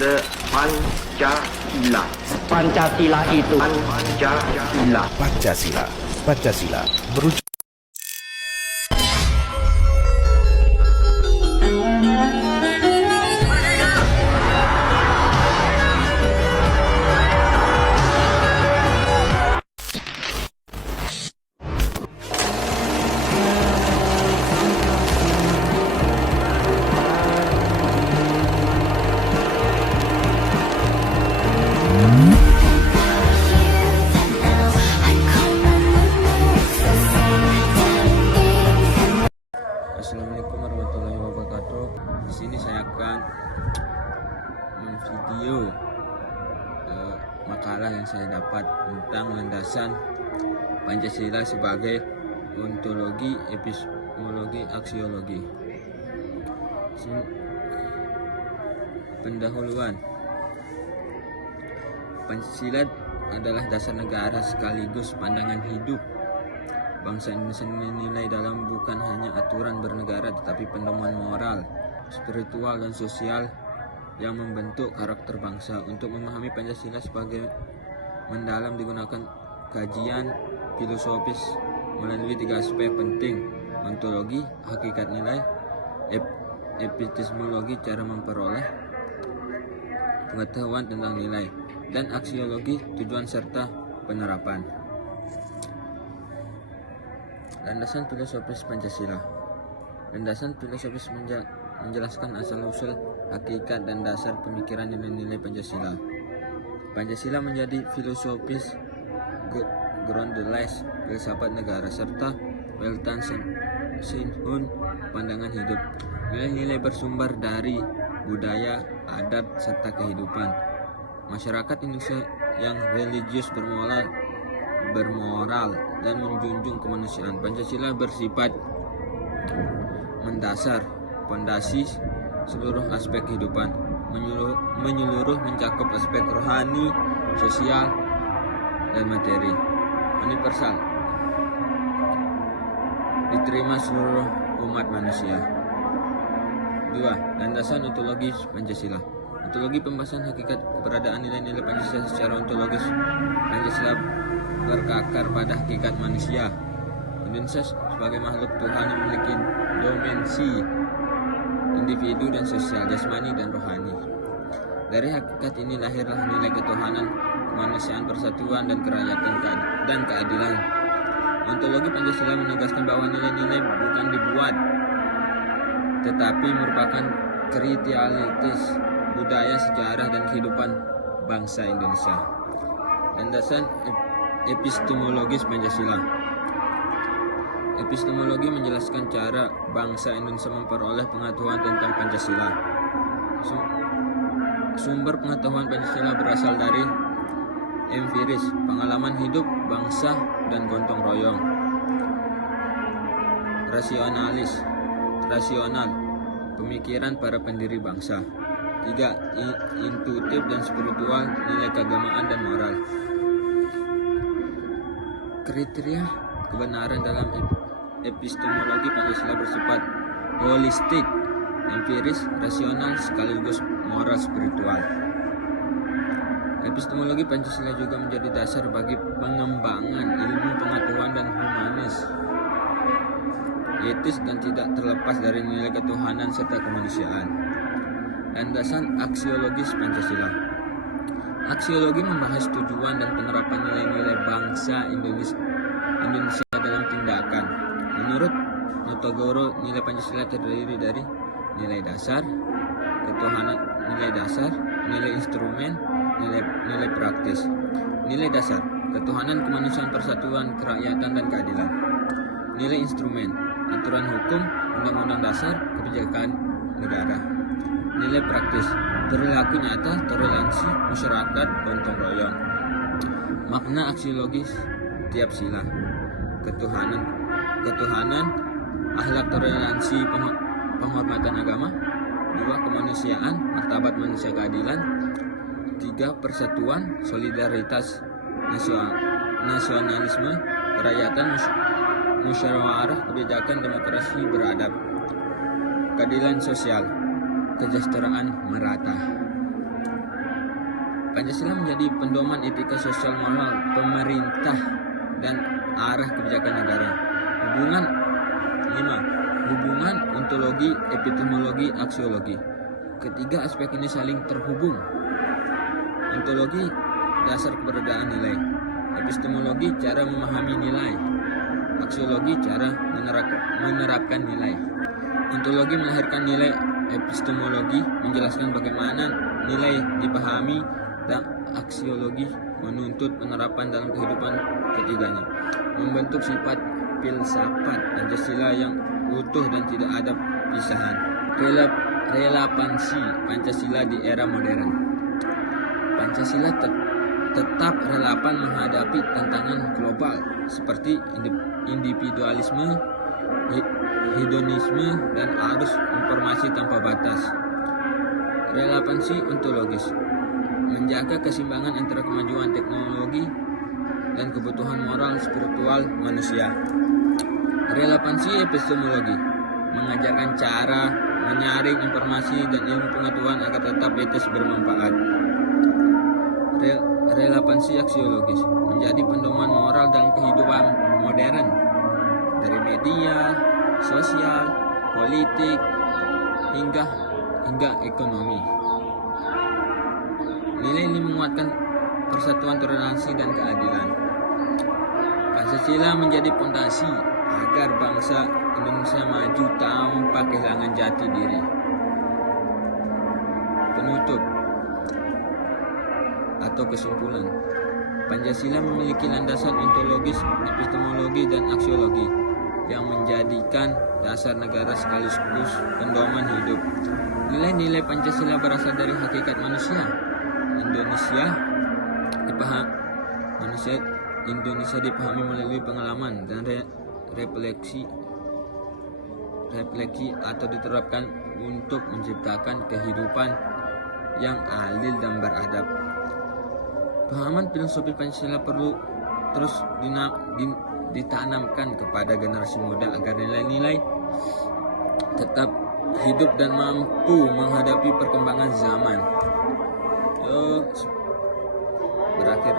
The Pancasila. Pancasila itu Pancasila. Pancasila merujuk Assalamualaikum warahmatullahi wabarakatuh. Di sini saya akan memvideo makalah yang saya dapat tentang landasan Pancasila sebagai ontologi, epistemologi, aksiologi. Pendahuluan. Pancasila adalah dasar negara sekaligus pandangan hidup bangsa Indonesia dinilai dalam bukan hanya aturan bernegara tetapi pedoman moral, spiritual, dan sosial yang membentuk karakter bangsa. Untuk memahami Pancasila sebagai mendalam digunakan kajian filosofis melalui 3 aspek penting: ontologi, hakikat nilai, epistemologi, cara memperoleh pengetahuan tentang nilai, dan aksiologi, tujuan serta penerapan. Landasan filosofis Pancasila. Landasan filosofis menjelaskan asal-usul, hakikat, dan dasar pemikiran nilai-nilai Pancasila. Pancasila menjadi filosofis groundless filsafat negara serta Weltanschauung pandangan hidup. Nilai-nilai bersumber dari budaya, adat, serta kehidupan masyarakat Indonesia yang religius, bermoral, dan menjunjung kemanusiaan. Pancasila bersifat mendasar, fondasi seluruh aspek kehidupan, menyeluruh mencakup aspek rohani, sosial, dan materi, universal, diterima seluruh umat manusia. 2. Landasan ontologis Pancasila. Ontologi pembahasan hakikat keberadaan nilai-nilai Pancasila secara ontologis. Pancasila berkakar pada hakikat manusia. Indonesia sebagai makhluk Tuhan yang memiliki dimensi individu dan sosial, jasmani dan rohani. Dari hakikat ini lahirlah nilai ketuhanan, kemanusiaan, persatuan, dan kerakyatan dan keadilan. Ontologi Pancasila menegaskan bahwa nilai-nilai bukan dibuat, tetapi merupakan kriteria budaya, sejarah, dan kehidupan bangsa Indonesia. Landasan epistemologis Pancasila. Epistemologi menjelaskan cara bangsa Indonesia memperoleh pengetahuan tentang Pancasila. Sumber pengetahuan Pancasila berasal dari empiris, pengalaman hidup bangsa, dan gotong royong. Rasional, pemikiran para pendiri bangsa. 3. Intuitif dan spiritual, nilai keagamaan dan moral. Kriteria kebenaran dalam epistemologi Pancasila bersifat holistik, empiris, rasional, sekaligus moral spiritual. Epistemologi Pancasila juga menjadi dasar bagi pengembangan ilmu pengetahuan dan humanis, etis, dan tidak terlepas dari nilai ketuhanan serta kemanusiaan. Landasan aksiologis Pancasila. Aksiologi membahas tujuan dan penerapan nilai-nilai bangsa Indonesia dalam tindakan. Menurut Notogoro, nilai Pancasila terdiri dari nilai dasar, ketuhanan, nilai instrumen, nilai praktis. Nilai dasar, ketuhanan, kemanusiaan, persatuan, kerakyatan, dan keadilan. Nilai instrumen, aturan hukum, undang-undang dasar, kebijakan negara. Nilai praktis, perilaku nyata, toleransi, masyarakat, gotong royong. Makna aksiologis tiap sila. Ketuhanan, akhlak, toleransi, penghormatan agama. 2. Kemanusiaan, martabat manusia, keadilan. 3. Persatuan, solidaritas, nasionalisme, kerakyatan, musyawarah, kebijakan, demokrasi, beradab. Keadilan sosial, kesejahteraan merata. Pancasila menjadi pedoman etika sosial moral pemerintah dan arah kebijakan negara. Hubungan 5. Hubungan ontologi, epistemologi, aksiologi. Ketiga aspek ini saling terhubung. Ontologi, dasar keberadaan nilai. Epistemologi, cara memahami nilai. Aksiologi, cara menerapkan nilai. Ontologi melahirkan nilai, epistemologi menjelaskan bagaimana nilai dipahami, dan aksiologi menuntut penerapan dalam kehidupan ketiganya. Membentuk sifat filsafat Pancasila yang utuh dan tidak ada pisahan. Relevansi Pancasila di era modern. Pancasila tetap relevan menghadapi tantangan global seperti individualisme, hedonisme, dan arus informasi tanpa batas. Relevansi ontologis menjaga keseimbangan antara kemajuan teknologi dan kebutuhan moral spiritual manusia. Relevansi epistemologi mengajarkan cara menyaring informasi dan ilmu pengetahuan agar tetap etis bermanfaat. Relevansi aksiologis menjadi pedoman moral dalam kehidupan modern, dari media, sosial, politik, hingga ekonomi. Nilai ini menguatkan persatuan, toleransi, dan keadilan. Pancasila menjadi fondasi agar bangsa Indonesia maju tanpa kehilangan jati diri. Penutup atau kesimpulan, Pancasila memiliki landasan ontologis, epistemologi, dan aksiologi yang menjadikan dasar negara sekaligus pedoman hidup. Nilai-nilai Pancasila berasal dari hakikat manusia. Indonesia dipahami melalui pengalaman dan refleksi atau diterapkan untuk menciptakan kehidupan yang adil dan beradab. Pahaman filosofi Pancasila perlu terus ditanamkan kepada generasi muda agar nilai-nilai tetap hidup dan mampu menghadapi perkembangan zaman. Berakhir